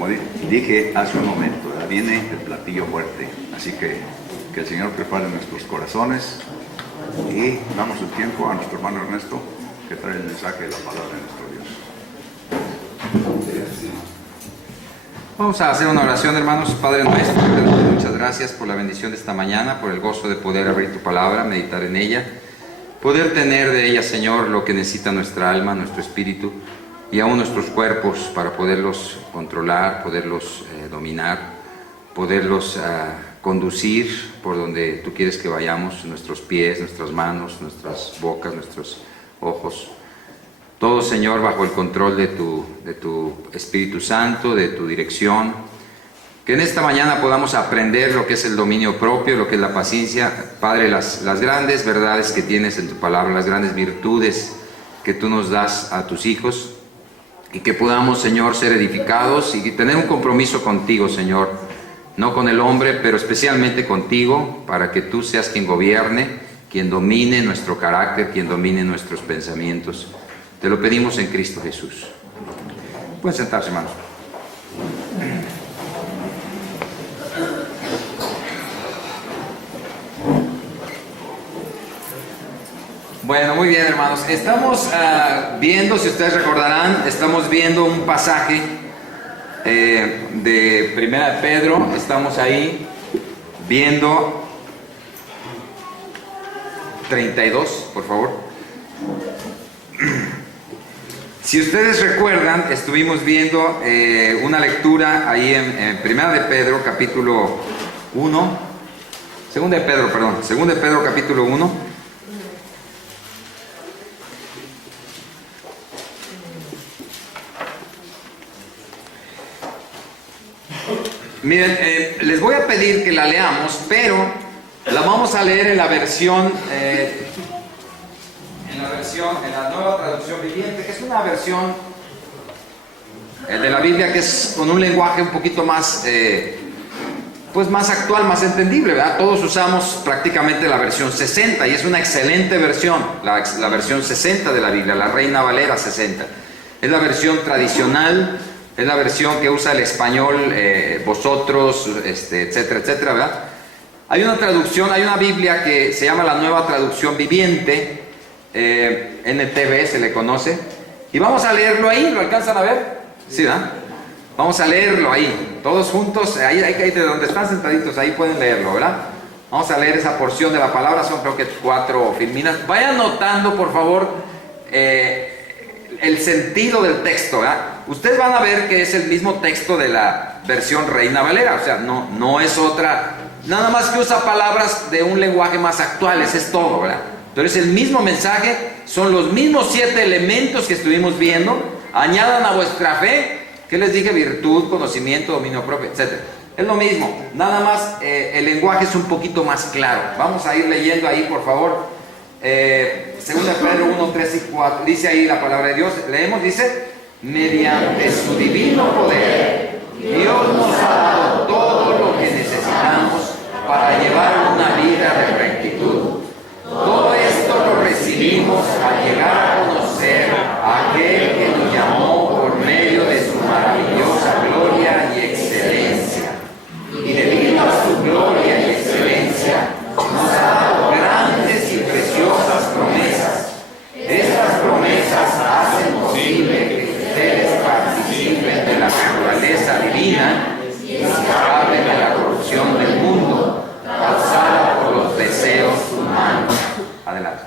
como dije hace un momento, ¿verdad? Viene el platillo fuerte, así que el Señor prepare nuestros corazones y damos el tiempo a nuestro hermano Ernesto que trae el mensaje de la palabra de nuestro Dios. Vamos a hacer una oración, hermanos. Padre nuestro, te damos muchas gracias por la bendición de esta mañana, por el gozo de poder abrir tu palabra, meditar en ella, poder tener de ella, Señor, lo que necesita nuestra alma, nuestro espíritu y aún nuestros cuerpos para poderlos controlar, poderlos dominar, poderlos conducir por donde tú quieres que vayamos, nuestros pies, nuestras manos, nuestras bocas, nuestros ojos. Todo, Señor, bajo el control de tu Espíritu Santo, de tu dirección. Que en esta mañana podamos aprender lo que es el dominio propio, lo que es la paciencia. Padre, las grandes verdades que tienes en tu palabra, las grandes virtudes que tú nos das a tus hijos. Y que podamos, Señor, ser edificados y tener un compromiso contigo, Señor. No con el hombre, pero especialmente contigo, para que tú seas quien gobierne, quien domine nuestro carácter, quien domine nuestros pensamientos. Te lo pedimos en Cristo Jesús. Pueden sentarse, hermanos. Bueno, muy bien, hermanos. Estamos viendo, si ustedes recordarán, estamos viendo un pasaje de Primera de Pedro. Estamos ahí viendo 32, por favor. Si ustedes recuerdan, estuvimos viendo una lectura ahí en Primera de Pedro, capítulo 1. Segunda de Pedro, capítulo 1. Miren, les voy a pedir que la leamos, pero la vamos a leer en la versión... en la nueva traducción viviente, que es una versión de la Biblia que es con un lenguaje un poquito más pues más actual, más entendible, ¿verdad? Todos usamos prácticamente la versión 60 y es una excelente versión, la versión 60 de la Biblia, la Reina Valera 60. Es la versión tradicional, es la versión que usa el español, vosotros, etcétera, etcétera, ¿verdad? Hay una traducción, hay una Biblia que se llama la Nueva Traducción Viviente, NTV se le conoce, y vamos a leerlo ahí. ¿Lo alcanzan a ver? Sí, ¿verdad? Vamos a leerlo ahí, todos juntos, ahí de donde están sentaditos, ahí pueden leerlo, ¿verdad? Vamos a leer esa porción de la palabra, son creo que 4 filminas. Vayan notando, por favor, el sentido del texto, ¿verdad? Ustedes van a ver que es el mismo texto de la versión Reina Valera, o sea, no es otra, nada más que usa palabras de un lenguaje más actual, ese es todo, ¿verdad? Pero es el mismo mensaje, son los mismos 7 elementos que estuvimos viendo. Añadan a vuestra fe, ¿qué les dije? Virtud, conocimiento, dominio propio, etc. Es lo mismo, nada más el lenguaje es un poquito más claro. Vamos a ir leyendo ahí, por favor. Segunda Pedro 1, 3 y 4, dice ahí la palabra de Dios. Leemos, dice: mediante su divino poder, Dios nos ha dado todo lo que necesitamos para llevar una vida de rectitud. Todo esto lo recibimos al llegar a conocer a aquel que nos llamó por medio de su maravillosa gloria y excelencia. Y debido a su gloria y excelencia, nos ha dado grandes y preciosas promesas. Estas promesas hacen posible que ustedes participen de la naturaleza divina y escapen de la corrupción del mundo causada por los deseos humanos. Adelante.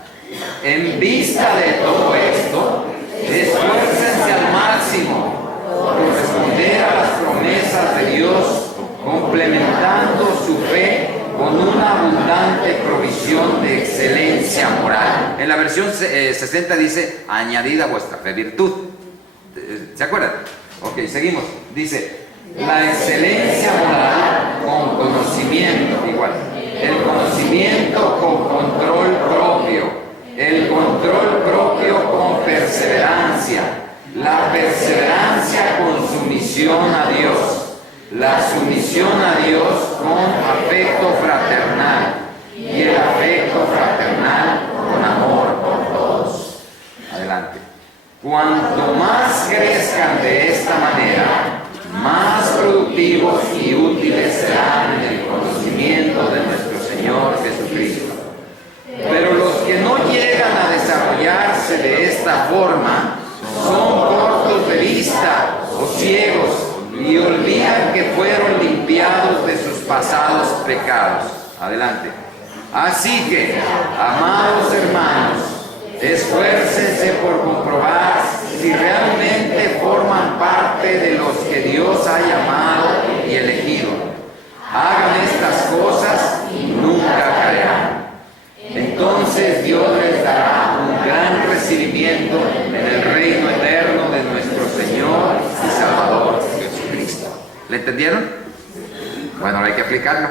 En vista de todo esto, esfuércense al máximo por responder a las promesas de Dios, complementando su fe con una abundante provisión de excelencia moral. En la versión 60 dice: añadida a vuestra fe virtud. ¿Se acuerdan? Ok, seguimos. Dice: la excelencia moral con conocimiento, igual. El conocimiento con control propio, el control propio con perseverancia, la perseverancia con sumisión a Dios, la sumisión a Dios con afecto fraternal y el afecto fraternal con amor por todos. Adelante. Cuanto más crezcan de esta manera, más productivos y útiles serán en el conocimiento de nuestro Señor Jesucristo. Pero los que no llegan a desarrollarse de esta forma son cortos de vista o ciegos y olvidan que fueron limpiados de sus pasados pecados. Adelante. Así que, amados hermanos, esfuércense por comprobar si realmente forman parte de los que Dios ha llamado y elegido. Hagan estas cosas y nunca caerán. Entonces Dios les dará un gran recibimiento en el reino eterno de nuestro Señor y Salvador Jesucristo. ¿Le entendieron? Bueno, ahora hay que aplicarlo.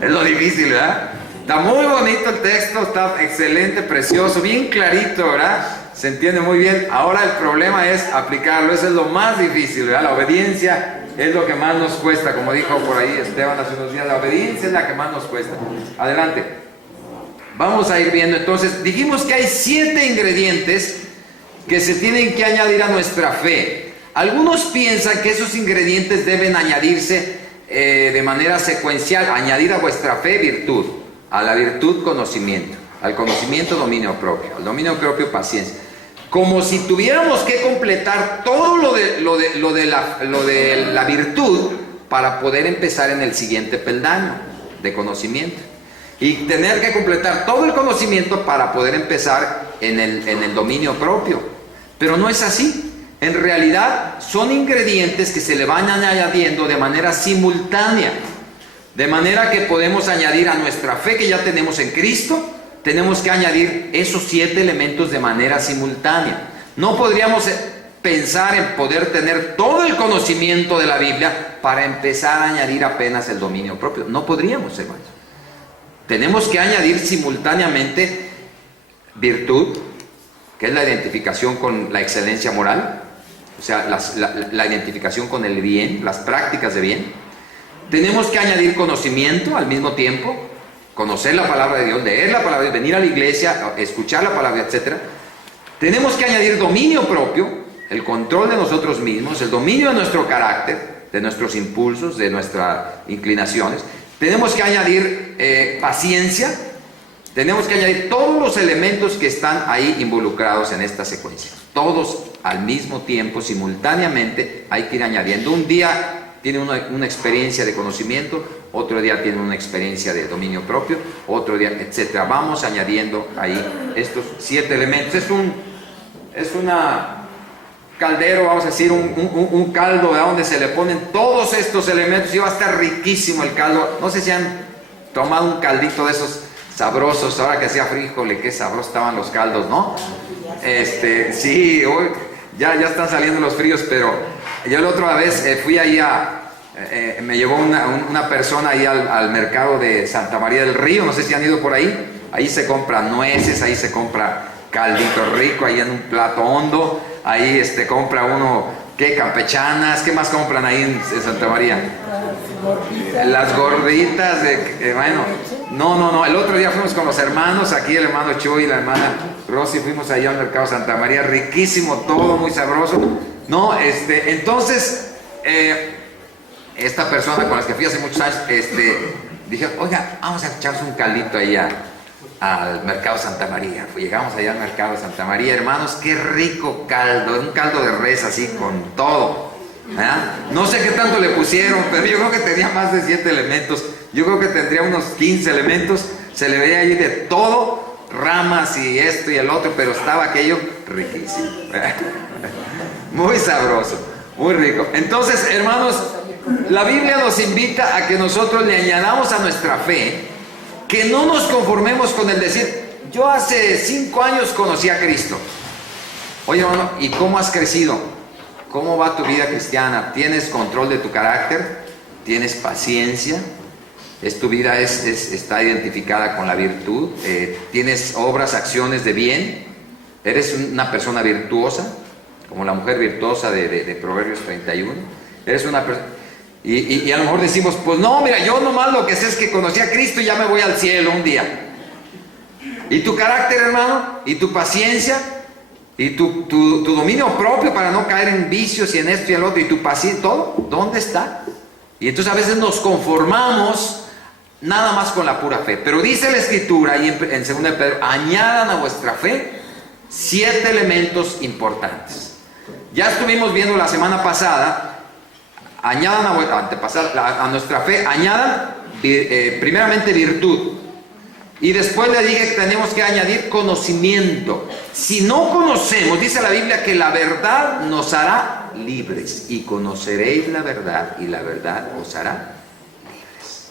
Es lo difícil, ¿verdad? Está muy bonito el texto, está excelente, precioso, bien clarito, ¿verdad? Se entiende muy bien. Ahora el problema es aplicarlo, eso es lo más difícil, ¿verdad? La obediencia es lo que más nos cuesta, como dijo por ahí Esteban hace unos días, la obediencia es la que más nos cuesta. Adelante. Vamos a ir viendo entonces, dijimos que hay 7 ingredientes que se tienen que añadir a nuestra fe. Algunos piensan que esos ingredientes deben añadirse de manera secuencial, añadir a vuestra fe virtud, a la virtud conocimiento, al conocimiento dominio propio, al dominio propio paciencia. Como si tuviéramos que completar todo lo de la virtud para poder empezar en el siguiente peldaño de conocimiento. Y tener que completar todo el conocimiento para poder empezar en el dominio propio. Pero no es así. En realidad son ingredientes que se le van añadiendo de manera simultánea. De manera que podemos añadir a nuestra fe que ya tenemos en Cristo, tenemos que añadir esos 7 elementos de manera simultánea. No podríamos pensar en poder tener todo el conocimiento de la Biblia para empezar a añadir apenas el dominio propio. No podríamos, hermanos. Tenemos que añadir simultáneamente virtud, que es la identificación con la excelencia moral, o sea, la identificación con el bien, las prácticas de bien. Tenemos que añadir conocimiento al mismo tiempo, conocer la palabra de Dios, leer la palabra de Dios, venir a la iglesia, escuchar la palabra, etc. Tenemos que añadir dominio propio, el control de nosotros mismos, el dominio de nuestro carácter, de nuestros impulsos, de nuestras inclinaciones. Tenemos que añadir paciencia. Tenemos que añadir todos los elementos que están ahí involucrados en esta secuencia. Todos al mismo tiempo, simultáneamente, hay que ir añadiendo. Un día tiene una experiencia de conocimiento, otro día tiene una experiencia de dominio propio, otro día, etc. Vamos añadiendo ahí estos 7 elementos. Es una caldero, vamos a decir, un caldo de donde se le ponen todos estos elementos y va a estar riquísimo el caldo. No sé si han tomado un caldito de esos sabrosos, ahora que hacía frío, híjole, qué sabrosos estaban los caldos, ¿no? Sí, hoy ya están saliendo los fríos, pero yo la otra vez fui ahí me llevó una persona ahí al mercado de Santa María del Río, no sé si han ido por ahí se compran nueces, ahí se compra caldito rico, ahí en un plato hondo, ahí compra uno, ¿qué? Campechanas, ¿qué más compran ahí en Santa María? Las gorditas, bueno, no, el otro día fuimos con los hermanos, aquí el hermano Chuy y la hermana Rosy, fuimos allá al mercado Santa María, riquísimo todo, muy sabroso, ¿no? Entonces, esta persona con la que fui hace muchos años, dije, oiga, vamos a echarnos un caldito ahí al mercado Santa María. Llegamos allá al mercado Santa María, hermanos, qué rico caldo, un caldo de res así con todo, ¿verdad? No sé qué tanto le pusieron, pero yo creo que tenía más de 7 elementos, yo creo que tendría unos 15 elementos, se le veía ahí de todo, ramas y esto y el otro, pero estaba aquello riquísimo, muy sabroso, muy rico. Entonces, hermanos, la Biblia nos invita a que nosotros le añadamos a nuestra fe, que no nos conformemos con el decir, yo hace 5 años conocí a Cristo. Oye, hermano, ¿y cómo has crecido? ¿Cómo va tu vida cristiana? ¿Tienes control de tu carácter? ¿Tienes paciencia? ¿Tu vida está identificada con la virtud? ¿Tienes obras, acciones de bien? ¿Eres una persona virtuosa? Como la mujer virtuosa de Proverbios 31. ¿Eres una persona? Y a lo mejor decimos, pues no, mira, yo nomás lo que sé es que conocí a Cristo y ya me voy al cielo un día. ¿Y tu carácter, hermano? ¿Y tu paciencia? Y tu dominio propio para no caer en vicios y en esto y en lo otro, y tu paciencia, todo, ¿dónde está? Y entonces a veces nos conformamos nada más con la pura fe. Pero dice la Escritura, y en 2 de Pedro, añadan a vuestra fe 7 elementos importantes. Ya estuvimos viendo la semana pasada, añadan a nuestra fe, añadan primeramente virtud. Y después le dije que tenemos que añadir conocimiento. Si no conocemos, dice la Biblia que la verdad nos hará libres. Y conoceréis la verdad, y la verdad os hará libres.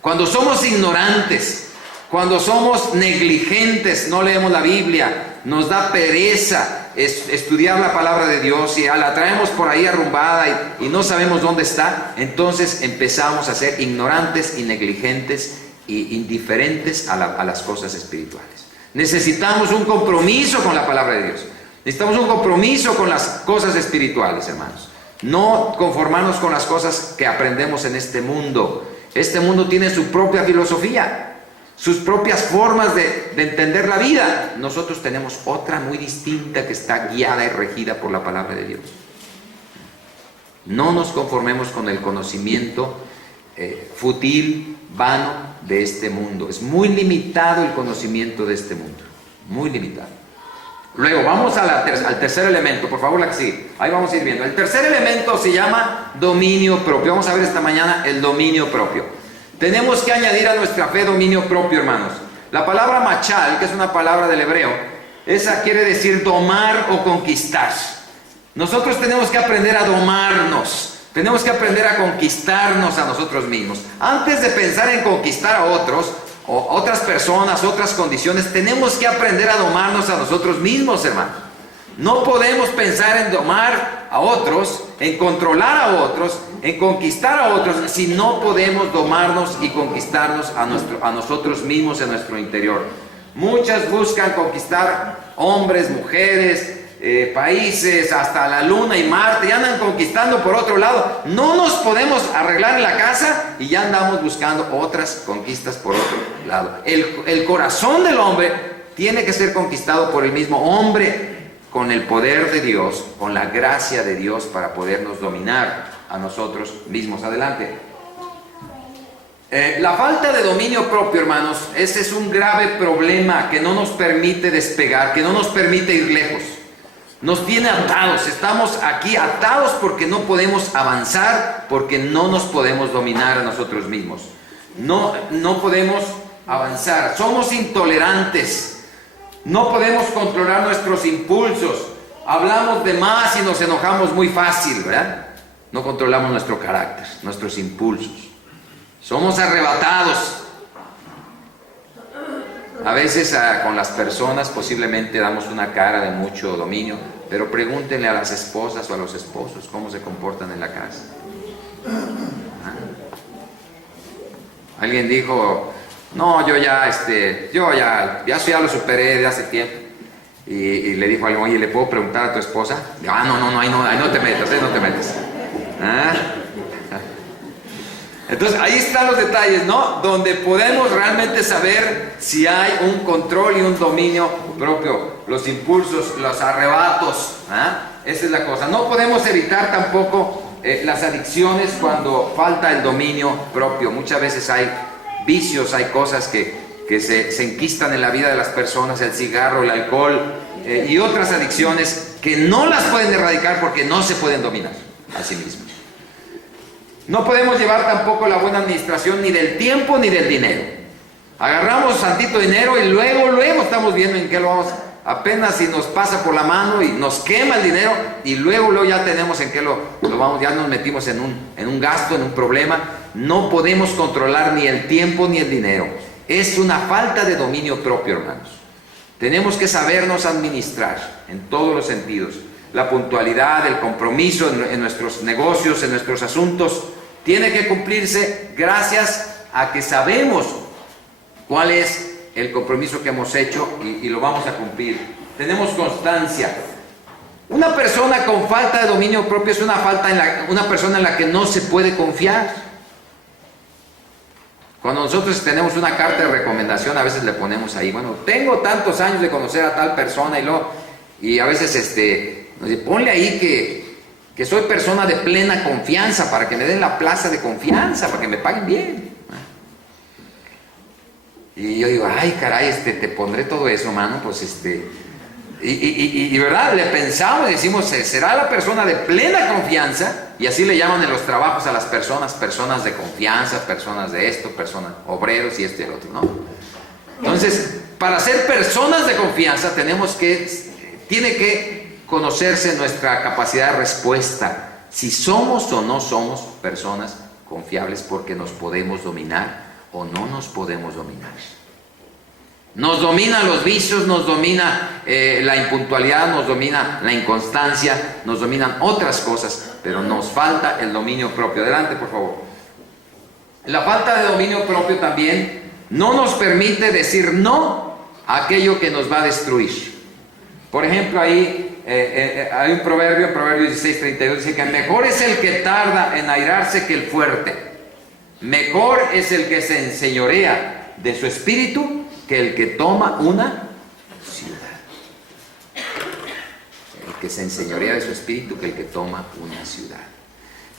Cuando somos ignorantes, cuando somos negligentes, no leemos la Biblia, nos da pereza estudiar la palabra de Dios y la traemos por ahí arrumbada y no sabemos dónde está, entonces empezamos a ser ignorantes y negligentes y indiferentes a las cosas espirituales. Necesitamos un compromiso con la palabra de Dios. Necesitamos un compromiso con las cosas espirituales, hermanos. No conformarnos con las cosas que aprendemos en este mundo. Este mundo tiene su propia filosofía, sus propias formas de entender la vida. Nosotros tenemos otra muy distinta que está guiada y regida por la palabra de Dios. No nos conformemos con el conocimiento fútil, vano de este mundo. Es muy limitado el conocimiento de este mundo, muy limitado. Luego vamos al tercer elemento, por favor, la que sigue. Ahí vamos a ir viendo. El tercer elemento se llama dominio propio. Vamos a ver esta mañana el dominio propio. Tenemos que añadir a nuestra fe dominio propio, hermanos. La palabra machal, que es una palabra del hebreo, esa quiere decir domar o conquistar. Nosotros tenemos que aprender a domarnos. Tenemos que aprender a conquistarnos a nosotros mismos. Antes de pensar en conquistar a otros, o otras personas, otras condiciones, tenemos que aprender a domarnos a nosotros mismos, hermano. No podemos pensar en domar a otros, en controlar a otros, en conquistar a otros, si no podemos domarnos y conquistarnos a nosotros mismos en nuestro interior. Muchas buscan conquistar hombres, mujeres, países, hasta la Luna y Marte, y andan conquistando por otro lado. No nos podemos arreglar en la casa y ya andamos buscando otras conquistas por otro lado. El corazón del hombre tiene que ser conquistado por el mismo hombre, con el poder de Dios, con la gracia de Dios, para podernos dominar a nosotros mismos. Adelante. La falta de dominio propio, hermanos, ese es un grave problema que no nos permite despegar, que no nos permite ir lejos. Nos tiene atados, estamos aquí atados porque no podemos avanzar, porque no nos podemos dominar a nosotros mismos. No podemos avanzar, somos intolerantes, no podemos controlar nuestros impulsos, hablamos de más y nos enojamos muy fácil, ¿verdad? No controlamos nuestro carácter, nuestros impulsos. Somos arrebatados. A veces con las personas posiblemente damos una cara de mucho dominio, pero pregúntenle a las esposas o a los esposos cómo se comportan en la casa. Alguien dijo, no, yo ya lo superé de hace tiempo. Y le dijo a alguien, oye, ¿le puedo preguntar a tu esposa? No, ahí no te metas. ¿Ah? Entonces ahí están los detalles, ¿no? Donde podemos realmente saber si hay un control y un dominio propio. Los impulsos, los arrebatos, ¿ah? Esa es la cosa. No podemos evitar tampoco las adicciones cuando falta el dominio propio. Muchas veces hay vicios, hay cosas que se enquistan en la vida de las personas, el cigarro, el alcohol y otras adicciones que no las pueden erradicar porque no se pueden dominar a sí mismos. No podemos llevar tampoco la buena administración ni del tiempo ni del dinero. Agarramos tantito dinero y luego estamos viendo en qué lo vamos. Apenas si nos pasa por la mano y nos quema el dinero y luego ya tenemos en qué lo vamos, ya nos metimos en un gasto, en un problema. No podemos controlar ni el tiempo ni el dinero. Es una falta de dominio propio, hermanos. Tenemos que sabernos administrar en todos los sentidos. La puntualidad, el compromiso en nuestros negocios, en nuestros asuntos, tiene que cumplirse gracias a que sabemos cuál es el compromiso que hemos hecho y lo vamos a cumplir. Tenemos constancia. Una persona con falta de dominio propio es una persona en la que no se puede confiar. Cuando nosotros tenemos una carta de recomendación, a veces le ponemos ahí, bueno, tengo tantos años de conocer a tal persona Y a veces nos dice, ponle ahí que soy persona de plena confianza, para que me den la plaza de confianza, para que me paguen bien. Y yo digo, ay caray, te pondré todo eso, mano, pues y verdad, le pensamos y decimos, será la persona de plena confianza, y así le llaman en los trabajos a las personas de confianza, personas de esto, personas, obreros y esto y el otro, ¿no? Entonces, para ser personas de confianza tiene que conocerse nuestra capacidad de respuesta, si somos o no somos personas confiables, porque nos podemos dominar o no nos podemos dominar. Nos dominan los vicios, nos domina la impuntualidad, nos domina la inconstancia, nos dominan otras cosas, pero nos falta el dominio propio. Adelante, por favor. La falta de dominio propio también no nos permite decir no a aquello que nos va a destruir. Por ejemplo, ahí hay un proverbio, Proverbio 16:32, dice que mejor es el que tarda en airarse que el fuerte. Mejor es el que se enseñorea de su espíritu que el que toma una ciudad. El que se enseñorea de su espíritu que el que toma una ciudad.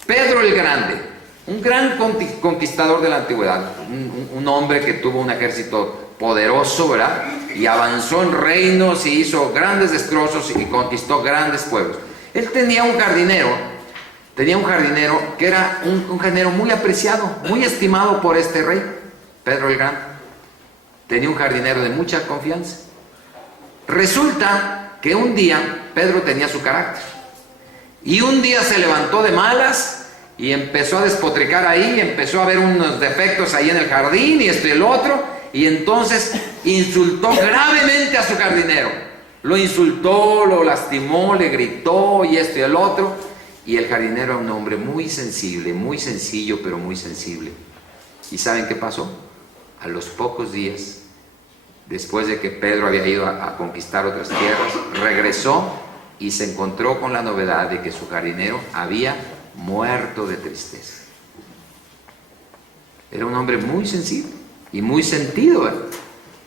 Pedro el Grande, un gran conquistador de la antigüedad, un hombre que tuvo un ejército poderoso, ¿verdad? Y avanzó en reinos y hizo grandes destrozos y conquistó grandes pueblos. Él tenía un jardinero que era un jardinero muy apreciado, muy estimado por este rey, Pedro el Grande. Tenía un jardinero de mucha confianza. Resulta que un día Pedro tenía su carácter, y un día se levantó de malas y empezó a despotricar ahí, empezó a ver unos defectos ahí en el jardín y esto y el otro, y entonces insultó gravemente a su jardinero. Lo insultó, lo lastimó, le gritó y esto y el otro. Y el jardinero era un hombre muy sensible, muy sencillo, pero muy sensible. ¿Y saben qué pasó? A los pocos días, después de que Pedro había ido a conquistar otras tierras, regresó y se encontró con la novedad de que su jardinero había muerto de tristeza. Era un hombre muy sensible y muy sentido,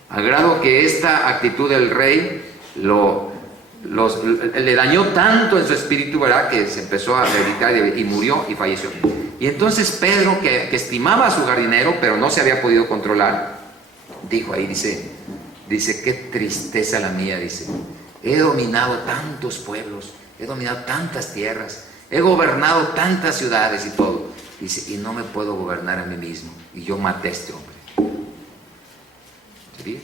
al grado que esta actitud del rey le dañó tanto en su espíritu, ¿verdad?, que se empezó a dedicar y murió y falleció. Y entonces Pedro, que estimaba a su jardinero, pero no se había podido controlar, dijo ahí, dice, qué tristeza la mía, dice, he dominado tantos pueblos, he dominado tantas tierras, he gobernado tantas ciudades y todo, dice, y no me puedo gobernar a mí mismo, y yo maté a este hombre. ¿Sí?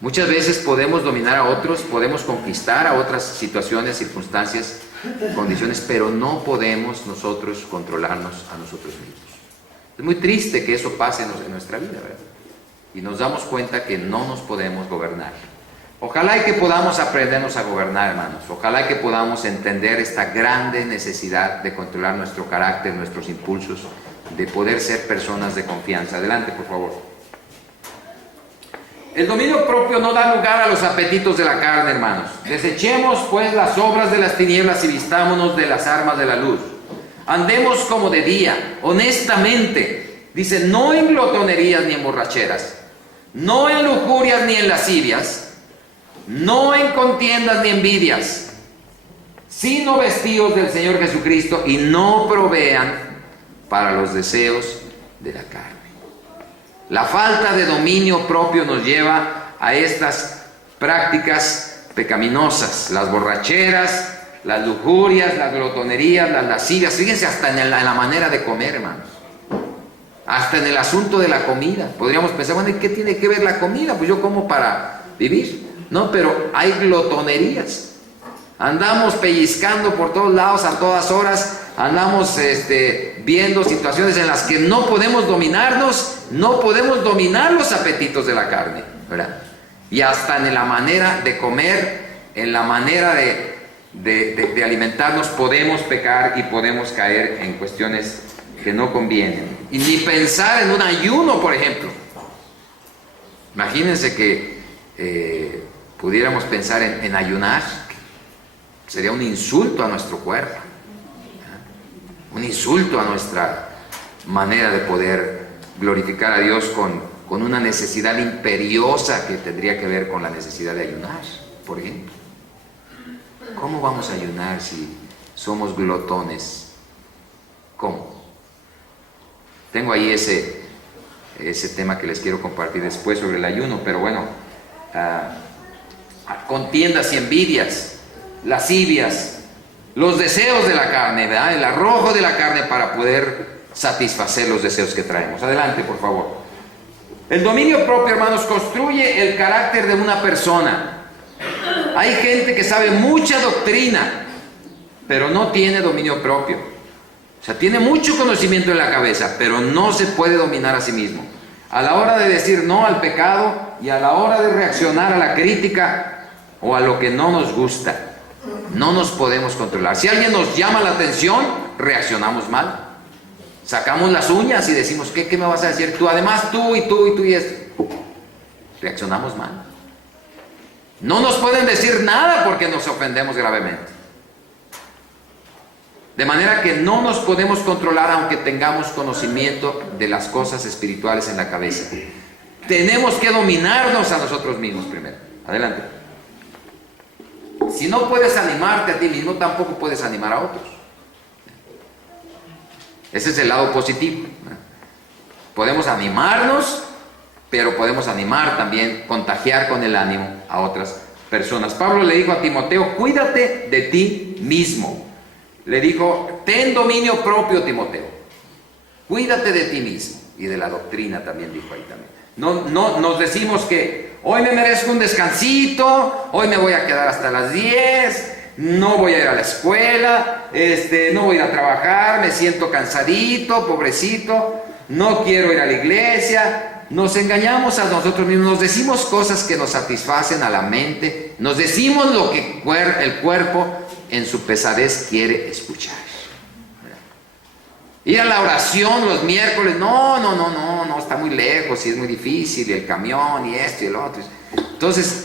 Muchas veces podemos dominar a otros, podemos conquistar a otras situaciones, circunstancias, condiciones, pero no podemos nosotros controlarnos a nosotros mismos. Es muy triste que eso pase en nuestra vida, ¿verdad? Y nos damos cuenta que no nos podemos gobernar. Ojalá y que podamos aprendernos a gobernar, hermanos. Ojalá y que podamos entender esta grande necesidad de controlar nuestro carácter, nuestros impulsos, de poder ser personas de confianza. Adelante, por favor. El dominio propio no da lugar a los apetitos de la carne, hermanos. Desechemos pues las obras de las tinieblas y vistámonos de las armas de la luz. Andemos como de día, honestamente. Dice, no en glotonerías ni en borracheras, no en lujurias ni en lascivias, no en contiendas ni envidias, sino vestidos del Señor Jesucristo, y no provean para los deseos de la carne. La falta de dominio propio nos lleva a estas prácticas pecaminosas, las borracheras, las lujurias, las glotonerías, las lascivias. Fíjense, hasta en la manera de comer, hermanos, hasta en el asunto de la comida. Podríamos pensar, bueno, ¿y qué tiene que ver la comida? Pues yo como para vivir. No, pero hay glotonerías. Andamos pellizcando por todos lados a todas horas, andamos viendo situaciones en las que no podemos dominarnos, no podemos dominar los apetitos de la carne, ¿verdad? Y hasta en la manera de comer, en la manera de alimentarnos, podemos pecar y podemos caer en cuestiones que no convienen. Y ni pensar en un ayuno, por ejemplo. Imagínense que pudiéramos pensar en ayunar. Sería un insulto a nuestro cuerpo, un insulto a nuestra manera de poder glorificar a Dios con una necesidad imperiosa que tendría que ver con la necesidad de ayunar. por ejemplo. ¿Cómo vamos a ayunar si somos glotones? ¿Cómo? Tengo ahí ese tema que les quiero compartir después sobre el ayuno, pero bueno, contiendas y envidias, lascivias, los deseos de la carne, ¿verdad? El arrojo de la carne para poder satisfacer los deseos que traemos. Adelante, por favor. El dominio propio, hermanos, construye el carácter de una persona. Hay gente que sabe mucha doctrina, pero no tiene dominio propio. O sea, tiene mucho conocimiento en la cabeza, pero no se puede dominar a sí mismo. A la hora de decir no al pecado y a la hora de reaccionar a la crítica o a lo que no nos gusta, no nos podemos controlar. Si alguien nos llama la atención, reaccionamos mal. Sacamos las uñas y decimos, ¿qué me vas a decir? Tú, además tú y tú y tú y esto. Reaccionamos mal. No nos pueden decir nada porque nos ofendemos gravemente. De manera que no nos podemos controlar aunque tengamos conocimiento de las cosas espirituales en la cabeza. Tenemos que dominarnos a nosotros mismos primero. Adelante. Si no puedes animarte a ti mismo, tampoco puedes animar a otros. Ese es el lado positivo. Podemos animarnos, pero podemos animar también, contagiar con el ánimo a otras personas. Pablo le dijo a Timoteo, cuídate de ti mismo. Le dijo, ten dominio propio, Timoteo. Cuídate de ti mismo. Y de la doctrina también dijo ahí también. No nos decimos que hoy me merezco un descansito, hoy me voy a quedar hasta las 10, no voy a ir a la escuela, no voy a ir a trabajar, me siento cansadito, pobrecito, no quiero ir a la iglesia. Nos engañamos a nosotros mismos, nos decimos cosas que nos satisfacen a la mente, nos decimos lo que el cuerpo en su pesadez quiere escuchar. Ir a la oración los miércoles, no, está muy lejos y es muy difícil, y el camión y esto y el otro. Entonces,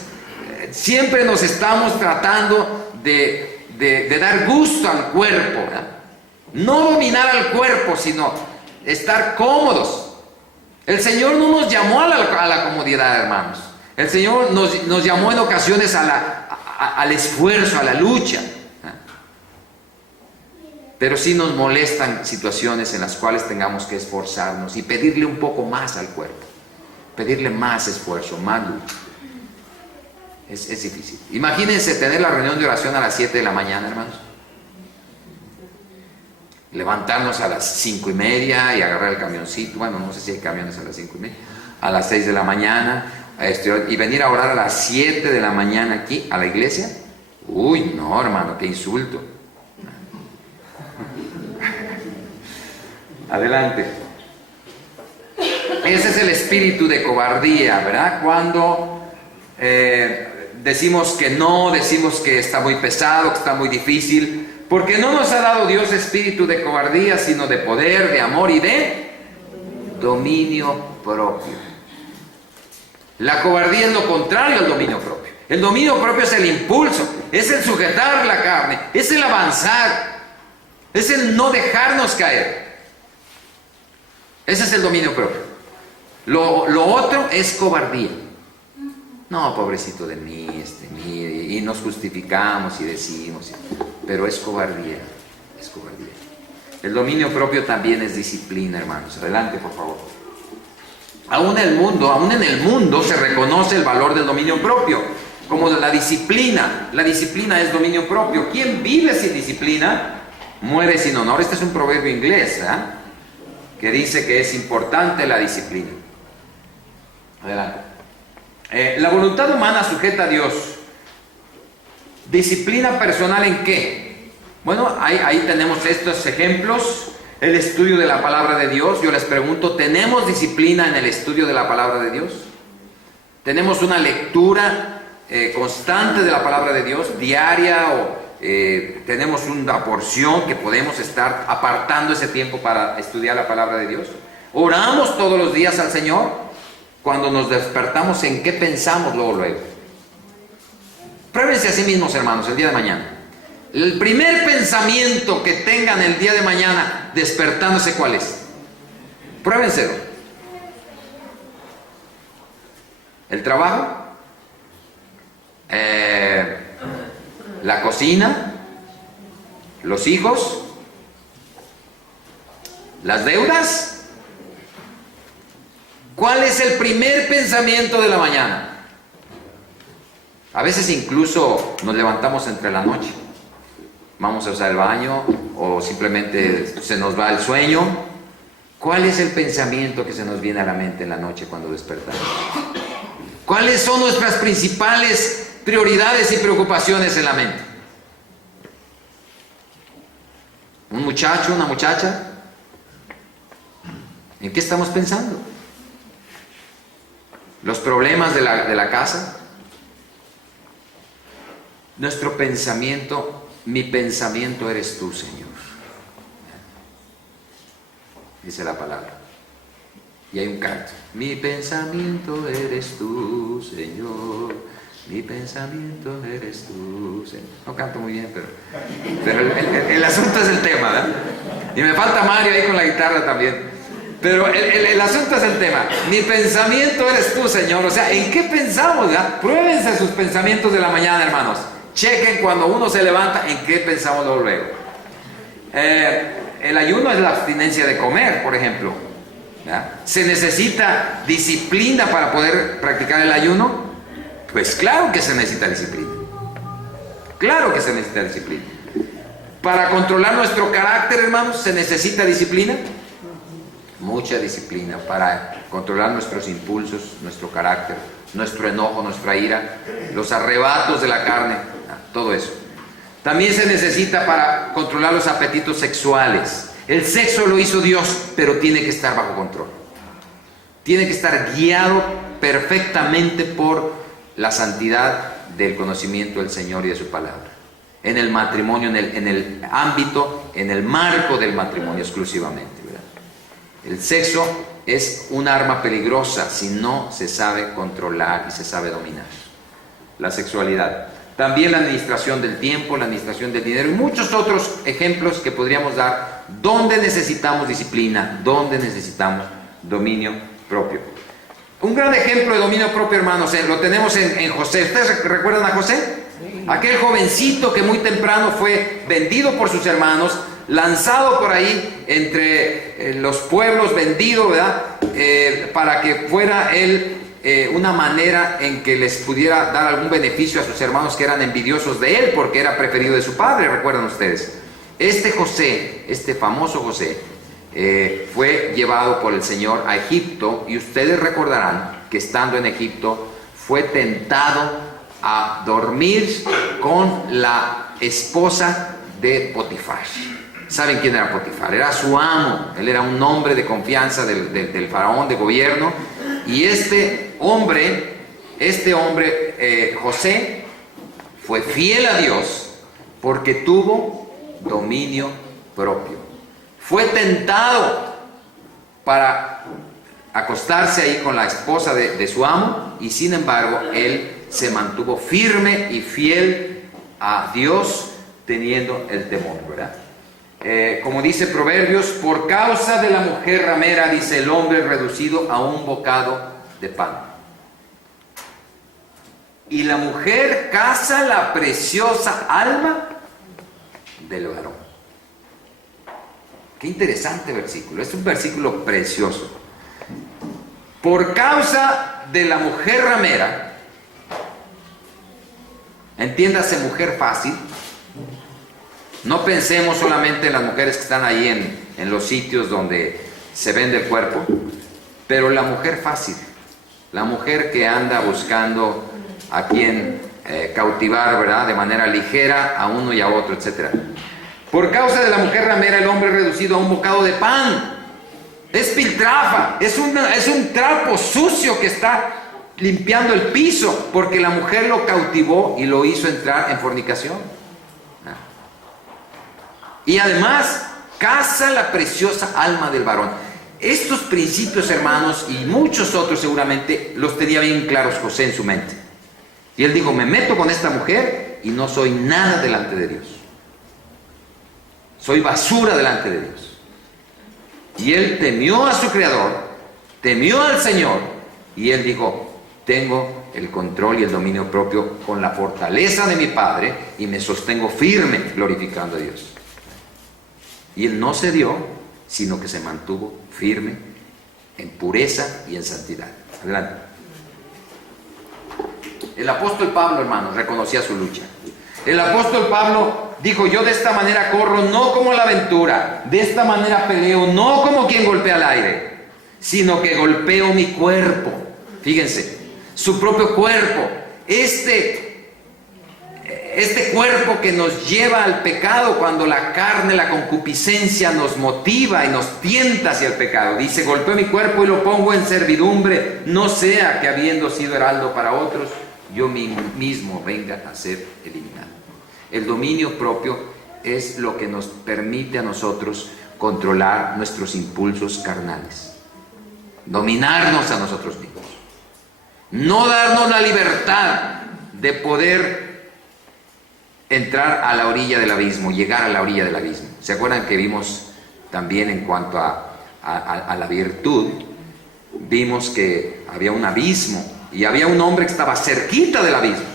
siempre nos estamos tratando de dar gusto al cuerpo, ¿verdad? No dominar al cuerpo, sino estar cómodos. El Señor no nos llamó a la comodidad, hermanos. El Señor nos llamó en ocasiones al esfuerzo, a la lucha. Pero sí nos molestan situaciones en las cuales tengamos que esforzarnos y pedirle un poco más al cuerpo. Pedirle más esfuerzo, más lucha. Es difícil. Imagínense tener la reunión de oración a las 7 de la mañana, hermanos. Levantarnos a las 5:30 y agarrar el camioncito. Bueno, no sé si hay camiones a las 5:30. A las 6 de la mañana. Y venir a orar a las 7 de la mañana aquí, a la iglesia. Uy, no, hermano, qué insulto. Adelante. Ese es el espíritu de cobardía, ¿verdad? Cuando decimos que no, decimos que está muy pesado, que está muy difícil, porque no nos ha dado Dios espíritu de cobardía, sino de poder, de amor y de dominio propio. La cobardía es lo contrario al dominio propio. El dominio propio es el impulso, es el sujetar la carne, es el avanzar, es el no dejarnos caer. Ese es el dominio propio. Lo otro es cobardía. No, pobrecito de mí, y nos justificamos y decimos, pero es cobardía, es cobardía. El dominio propio también es disciplina, hermanos. Adelante, por favor. Aún en el mundo se reconoce el valor del dominio propio, como la disciplina. La disciplina es dominio propio. ¿Quién vive sin disciplina muere sin honor? Este es un proverbio inglés, que dice que es importante la disciplina. Adelante. La voluntad humana sujeta a Dios. ¿Disciplina personal en qué? Bueno, ahí tenemos estos ejemplos. El estudio de la palabra de Dios. Yo les pregunto, ¿tenemos disciplina en el estudio de la palabra de Dios? ¿Tenemos una lectura constante de la palabra de Dios, diaria, o tenemos una porción que podemos estar apartando ese tiempo para estudiar la palabra de Dios? ¿Oramos todos los días al Señor? Cuando nos despertamos, ¿en qué pensamos luego? Pruébense a sí mismos, hermanos, el día de mañana. El primer pensamiento que tengan el día de mañana despertándose, ¿cuál es? Pruébenselo. ¿El trabajo? la cocina, los hijos, las deudas. ¿Cuál es el primer pensamiento de la mañana? A veces incluso nos levantamos entre la noche, vamos a usar el baño o simplemente se nos va el sueño. ¿Cuál es el pensamiento que se nos viene a la mente en la noche cuando despertamos? ¿Cuáles son nuestras principales prioridades y preocupaciones en la mente? ¿Un muchacho, una muchacha? ¿En qué estamos pensando? ¿Los problemas de la casa? Nuestro pensamiento, mi pensamiento eres tú, Señor. Dice la palabra. Y hay un canto. Mi pensamiento eres tú, Señor. Mi pensamiento eres tú, Señor. No canto muy bien, pero el asunto es el tema, ¿verdad? Y me falta Mario ahí con la guitarra también. Pero el asunto es el tema. Mi pensamiento eres tú, Señor. O sea, ¿en qué pensamos? ¿Verdad? Pruébense sus pensamientos de la mañana, hermanos. Chequen cuando uno se levanta en qué pensamos luego. El ayuno es la abstinencia de comer, por ejemplo. ¿Ya? ¿Se necesita disciplina para poder practicar el ayuno? Pues claro que se necesita disciplina. Claro que se necesita disciplina. Para controlar nuestro carácter, hermanos, ¿se necesita disciplina? Mucha disciplina para controlar nuestros impulsos, nuestro carácter, nuestro enojo, nuestra ira, los arrebatos de la carne, todo eso. También se necesita para controlar los apetitos sexuales. El sexo lo hizo Dios, pero tiene que estar bajo control. Tiene que estar guiado perfectamente por la santidad del conocimiento del Señor y de su palabra. En el matrimonio, en el ámbito, en el marco del matrimonio exclusivamente, ¿verdad? El sexo es un arma peligrosa si no se sabe controlar y se sabe dominar. La sexualidad. También la administración del tiempo, la administración del dinero y muchos otros ejemplos que podríamos dar donde necesitamos disciplina, donde necesitamos dominio propio. Un gran ejemplo de dominio propio, hermanos, lo tenemos en José. ¿Ustedes recuerdan a José? Sí. Aquel jovencito que muy temprano fue vendido por sus hermanos, lanzado por ahí entre los pueblos, vendido, ¿verdad? Para que fuera él una manera en que les pudiera dar algún beneficio a sus hermanos que eran envidiosos de él porque era preferido de su padre, recuerdan ustedes. Este José, este famoso José, fue llevado por el Señor a Egipto y ustedes recordarán que estando en Egipto fue tentado a dormir con la esposa de Potifar. ¿Saben quién era Potifar? Era su amo, él era un hombre de confianza del faraón, de gobierno. Y este hombre, José, fue fiel a Dios porque tuvo dominio propio. Fue tentado para acostarse ahí con la esposa de su amo y sin embargo él se mantuvo firme y fiel a Dios teniendo el temor, ¿verdad? Como dice Proverbios, por causa de la mujer ramera, dice el hombre reducido a un bocado de pan. Y la mujer caza la preciosa alma del varón. Qué interesante versículo, es un versículo precioso. Por causa de la mujer ramera, entiéndase mujer fácil. No pensemos solamente en las mujeres que están ahí en los sitios donde se vende el cuerpo, pero la mujer fácil, la mujer que anda buscando a quien cautivar, ¿verdad? De manera ligera a uno y a otro, etc. Por causa de la mujer ramera, el hombre reducido a un bocado de pan. Es piltrafa, es un trapo sucio que está limpiando el piso, porque la mujer lo cautivó y lo hizo entrar en fornicación. Y además, caza la preciosa alma del varón. Estos principios, hermanos, y muchos otros seguramente, los tenía bien claros José en su mente. Y él dijo, me meto con esta mujer y no soy nada delante de Dios. Soy basura delante de Dios. Y él temió a su Creador, temió al Señor, y él dijo, tengo el control y el dominio propio con la fortaleza de mi Padre y me sostengo firme glorificando a Dios. Y Él no cedió, sino que se mantuvo firme en pureza y en santidad. Adelante. El apóstol Pablo, hermanos, reconocía su lucha. El apóstol Pablo dijo: yo de esta manera corro, no como la aventura, de esta manera peleo, no como quien golpea al aire, sino que golpeo mi cuerpo. Fíjense, su propio cuerpo, este cuerpo que nos lleva al pecado cuando la carne, la concupiscencia nos motiva y nos tienta hacia el pecado. Dice: golpeo mi cuerpo y lo pongo en servidumbre, no sea que habiendo sido heraldo para otros, yo mismo venga a ser eliminado. El dominio propio es lo que nos permite a nosotros controlar nuestros impulsos carnales, dominarnos a nosotros mismos, no darnos la libertad de poder entrar a la orilla del abismo, llegar a la orilla del abismo. ¿Se acuerdan que vimos también en cuanto a la virtud? Vimos que había un abismo y había un hombre que estaba cerquita del abismo,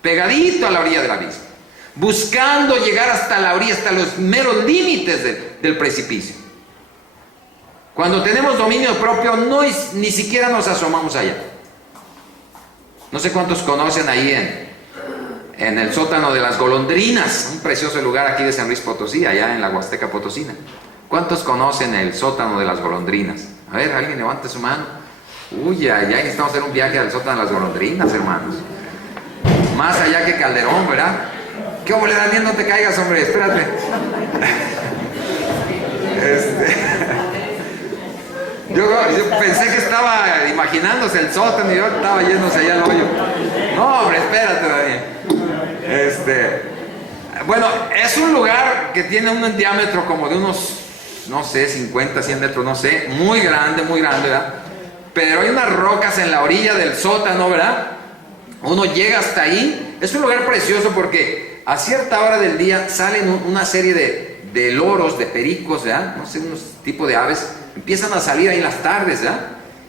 pegadito a la orilla del abismo, buscando llegar hasta la orilla, hasta los meros límites del precipicio. Cuando tenemos dominio propio, ni siquiera nos asomamos allá. No sé cuántos conocen ahí en el sótano de las Golondrinas, un precioso lugar aquí de San Luis Potosí, allá en la Huasteca Potosina. ¿Cuántos conocen el sótano de las Golondrinas? A ver, alguien levante su mano. Uy, ya necesitamos hacer un viaje al sótano de las Golondrinas, hermanos. Más allá que Calderón, ¿verdad? ¿Qué hombre, Daniel? No te caigas, hombre, espérate. Yo pensé que estaba imaginándose el sótano y yo estaba yéndose allá al hoyo. No, hombre, espérate, Daniel. Bueno, es un lugar que tiene un diámetro como de unos, no sé, 50, 100 metros, no sé, muy grande, ¿verdad? Pero hay unas rocas en la orilla del sótano, ¿verdad? Uno llega hasta ahí. Es un lugar precioso porque a cierta hora del día salen una serie de loros, de pericos, ¿verdad? No sé, unos tipos de aves, empiezan a salir ahí en las tardes, ¿verdad?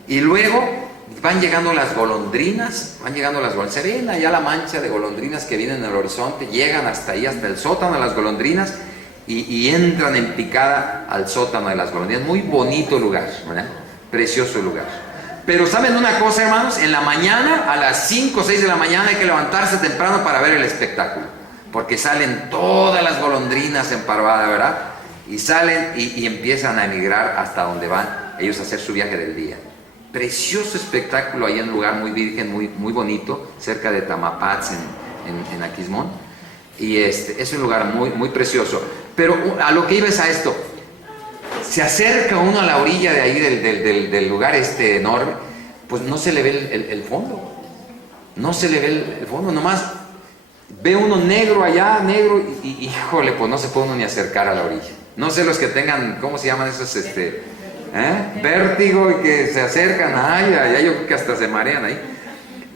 Y luego van llegando las golondrinas, se ven allá la mancha de golondrinas que vienen en el horizonte, llegan hasta ahí, hasta el sótano de las golondrinas y entran en picada al sótano de las golondrinas. Muy bonito lugar, ¿verdad? Precioso lugar. Pero ¿saben una cosa, hermanos? En la mañana, a las 5 o 6 de la mañana hay que levantarse temprano para ver el espectáculo, porque salen todas las golondrinas en parvada, ¿verdad? Y salen y empiezan a emigrar hasta donde van ellos a hacer su viaje del día. Precioso espectáculo ahí en un lugar muy virgen, muy bonito, cerca de Tamapats, en Aquismón. Y es un lugar muy precioso. Pero a lo que iba es a esto. Se acerca uno a la orilla de ahí del lugar enorme, pues no se le ve el fondo. No se le ve el fondo, nomás ve uno negro allá, negro, y híjole, pues no se puede uno ni acercar a la orilla. No sé los que tengan, ¿cómo se llaman esos? Vértigo, y que se acercan, ay, yo creo que hasta se marean ahí.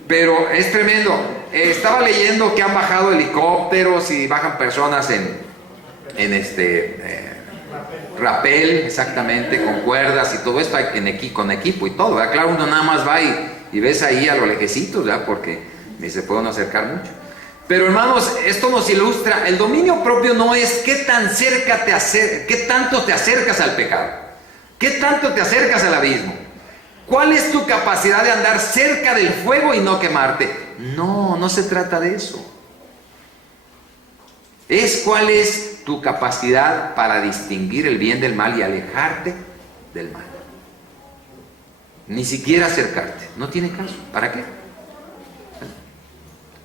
Pero es tremendo. Estaba leyendo que han bajado helicópteros y bajan personas en rapel, exactamente, con cuerdas y todo esto, con equipo y todo, ¿verdad? Claro, uno nada más va y ves ahí a lo lejecitos, ¿verdad? Porque ni se puede uno acercar mucho. Pero hermanos, esto nos ilustra, el dominio propio no es qué tanto te acercas al pecado, qué tanto te acercas al abismo, cuál es tu capacidad de andar cerca del fuego y no quemarte. No se trata de eso. Es cuál es tu capacidad para distinguir el bien del mal y alejarte del mal. Ni siquiera acercarte, no tiene caso. ¿Para qué?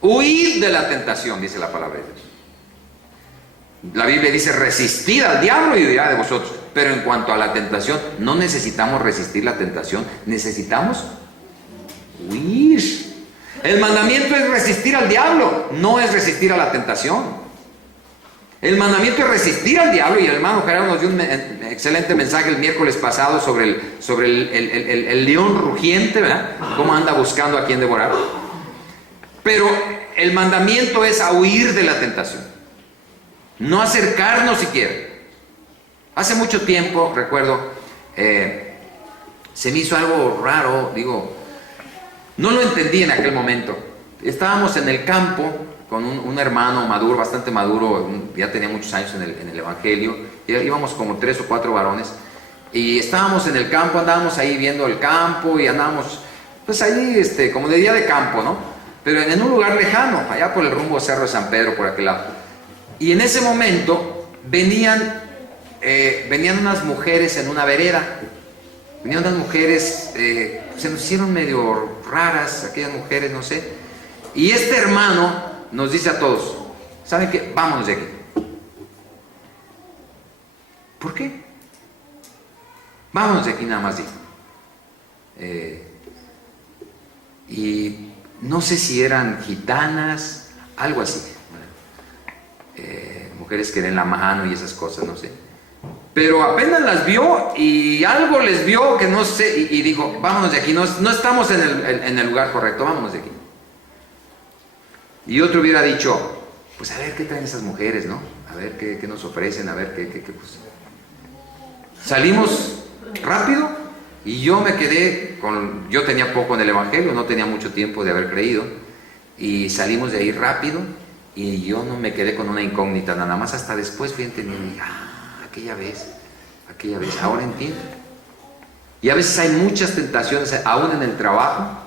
Huid de la tentación, dice la palabra de Dios. La Biblia dice: resistid al diablo y huirá de vosotros. Pero en cuanto a la tentación, no necesitamos resistir la tentación, necesitamos huir. El mandamiento es resistir al diablo, no es resistir a la tentación. El mandamiento es resistir al diablo, y el hermano Gerardo nos dio un excelente mensaje el miércoles pasado sobre el león rugiente, ¿verdad? Cómo anda buscando a quien devorar. Pero el mandamiento es a huir de la tentación, no acercarnos siquiera. Hace mucho tiempo, recuerdo, se me hizo algo raro, No lo entendí en aquel momento. Estábamos en el campo con un hermano maduro, bastante maduro, ya tenía muchos años en el Evangelio, y íbamos como 3 o 4 varones, y estábamos en el campo, andábamos ahí viendo el campo, y andábamos, pues ahí, como de día de campo, ¿no? Pero en un lugar lejano, allá por el rumbo Cerro de San Pedro, por aquel lado. Y en ese momento venían unas mujeres en una vereda. Venían unas mujeres, se nos hicieron medio raras, aquellas mujeres, no sé. Y este hermano nos dice a todos, ¿saben qué? Vámonos de aquí. ¿Por qué? Vámonos de aquí, nada más dijo. Y no sé si eran gitanas, algo así. Mujeres que den la mano y esas cosas, no sé. Pero apenas las vio y algo les vio que no sé, y dijo, vámonos de aquí, no estamos en el lugar correcto, vámonos de aquí. Y otro hubiera dicho, pues a ver qué traen esas mujeres, ¿no? A ver qué nos ofrecen, a ver qué pues. Salimos rápido y yo me quedé yo tenía poco en el Evangelio, no tenía mucho tiempo de haber creído, y salimos de ahí rápido y yo no me quedé con una incógnita, nada más hasta después fui entendiendo, aquella vez, ahora entiendo. Y a veces hay muchas tentaciones, aún en el trabajo,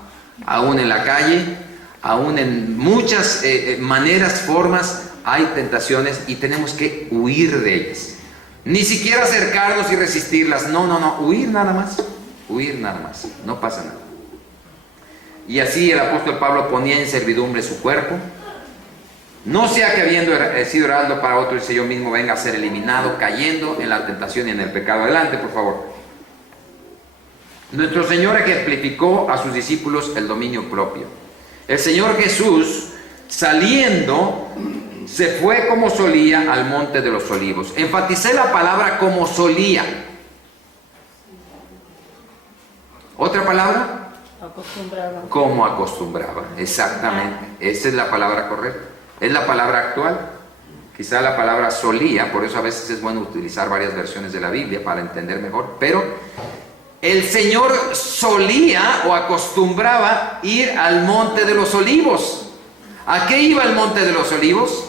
aún en la calle, aún en muchas maneras, formas, hay tentaciones y tenemos que huir de ellas. Ni siquiera acercarnos y resistirlas, no, huir nada más, no pasa nada. Y así el apóstol Pablo ponía en servidumbre su cuerpo. No sea que habiendo sido heraldo para otro, dice yo mismo, venga a ser eliminado, cayendo en la tentación y en el pecado. Adelante, por favor. Nuestro Señor ejemplificó a sus discípulos el dominio propio. El Señor Jesús, saliendo, se fue como solía al monte de los olivos. Enfaticé la palabra como solía. ¿Otra palabra? Acostumbraba. Como acostumbraba, exactamente. Esa es la palabra correcta. Es la palabra actual. Quizá la palabra solía, por eso a veces es bueno utilizar varias versiones de la Biblia para entender mejor, pero el Señor solía o acostumbraba ir al monte de los olivos. ¿A qué iba el monte de los olivos?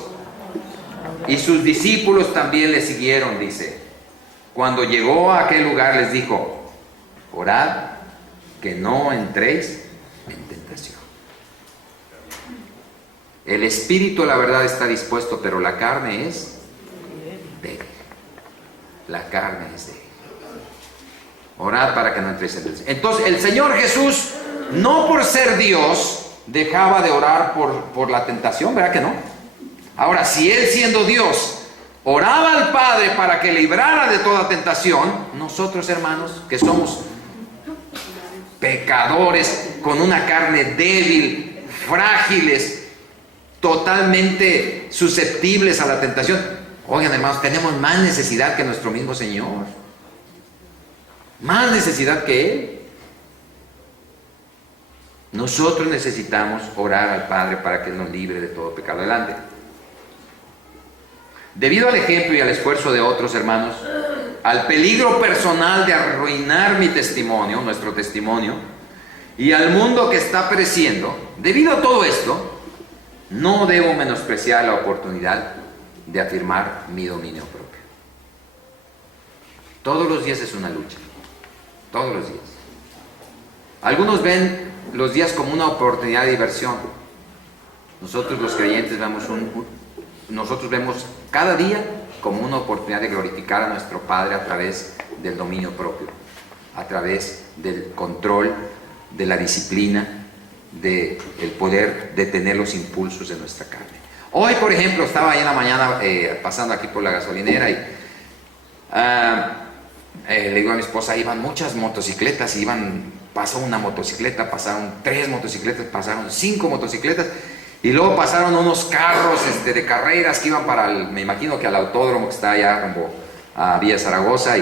Y sus discípulos también le siguieron, dice. Cuando llegó a aquel lugar les dijo, orad que no entréis en tentación. El espíritu, la verdad, está dispuesto, pero la carne es débil. La carne es débil. Orad para que no entréis en tentación. Entonces, el Señor Jesús, no por ser Dios, dejaba de orar por la tentación, ¿verdad que no? Ahora, si Él, siendo Dios, oraba al Padre para que librara de toda tentación, nosotros, hermanos, que somos pecadores, con una carne débil, frágiles, totalmente susceptibles a la tentación, oigan, hermanos, tenemos más necesidad que nuestro mismo Señor, más necesidad que Él. Nosotros necesitamos orar al Padre para que Él nos libre de todo pecado. Adelante. Debido al ejemplo y al esfuerzo de otros, hermanos, al peligro personal de arruinar mi testimonio, nuestro testimonio, y al mundo que está pereciendo, debido a todo esto, no debo menospreciar la oportunidad de afirmar mi dominio propio. Todos los días es una lucha, todos los días. Algunos ven los días como una oportunidad de diversión. Nosotros los creyentes vemos cada día como una oportunidad de glorificar a nuestro Padre a través del dominio propio, a través del control, de la disciplina, del poder detener los impulsos de nuestra carne. Hoy, por ejemplo, estaba ahí en la mañana pasando aquí por la gasolinera y le digo a mi esposa, iban muchas motocicletas, pasó una motocicleta, pasaron 3 motocicletas, pasaron 5 motocicletas, y luego pasaron unos carros de carreras que iban me imagino que al autódromo que está allá rumbo a Villa Zaragoza,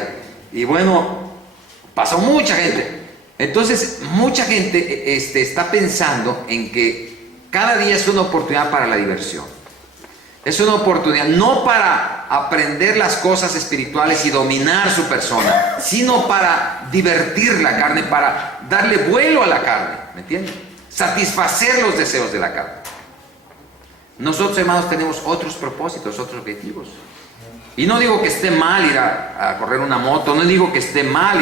y bueno, pasó mucha gente. Entonces, mucha gente está pensando en que cada día es una oportunidad para la diversión. Es una oportunidad no para aprender las cosas espirituales y dominar su persona, sino para divertir la carne, para darle vuelo a la carne, ¿me entienden? satisfacer los deseos de la carne. Nosotros, hermanos, tenemos otros propósitos, otros objetivos. Y no digo que esté mal ir a correr una moto, no digo que esté mal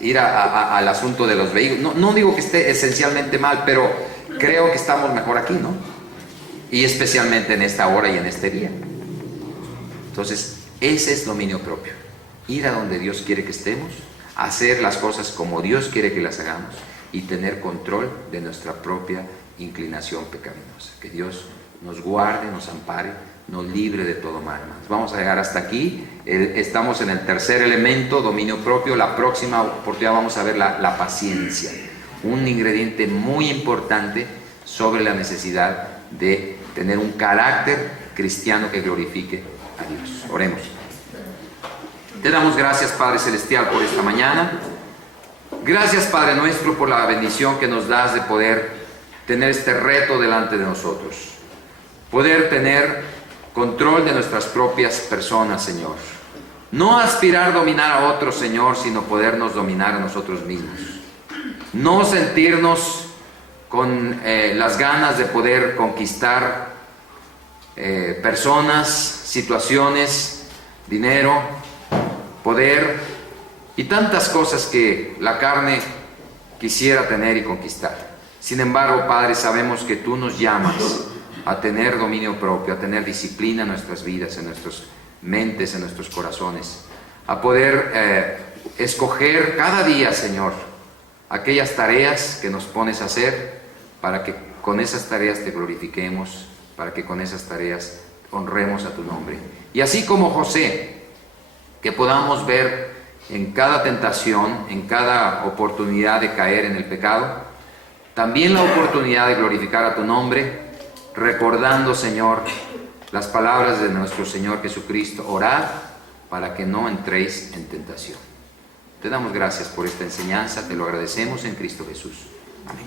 ir al asunto de los vehículos, no digo que esté esencialmente mal, pero creo que estamos mejor aquí, ¿no? Y especialmente en esta hora y en este día. Entonces, ese es dominio propio. Ir a donde Dios quiere que estemos, hacer las cosas como Dios quiere que las hagamos y tener control de nuestra propia inclinación pecaminosa. Que Dios nos guarde, nos ampare, nos libre de todo mal. Vamos a llegar hasta aquí. Estamos en el tercer elemento, dominio propio. La próxima oportunidad vamos a ver la paciencia, un ingrediente muy importante sobre la necesidad de tener un carácter cristiano que glorifique a Dios. Oremos. Te damos gracias, Padre Celestial, por esta mañana. Gracias, Padre nuestro, por la bendición que nos das de poder tener este reto delante de nosotros. Poder tener control de nuestras propias personas, Señor. No aspirar a dominar a otros, Señor, sino podernos dominar a nosotros mismos. No sentirnos con las ganas de poder conquistar personas, situaciones, dinero, poder y tantas cosas que la carne quisiera tener y conquistar. Sin embargo, Padre, sabemos que tú nos llamas a tener dominio propio, a tener disciplina en nuestras vidas, en nuestras mentes, en nuestros corazones, a poder escoger cada día, Señor, aquellas tareas que nos pones a hacer para que con esas tareas te glorifiquemos, para que con esas tareas honremos a tu nombre. Y así como José, que podamos ver en cada tentación, en cada oportunidad de caer en el pecado, también la oportunidad de glorificar a tu nombre, recordando, Señor, las palabras de nuestro Señor Jesucristo: orad para que no entréis en tentación. Te damos gracias por esta enseñanza, te lo agradecemos en Cristo Jesús. Amén.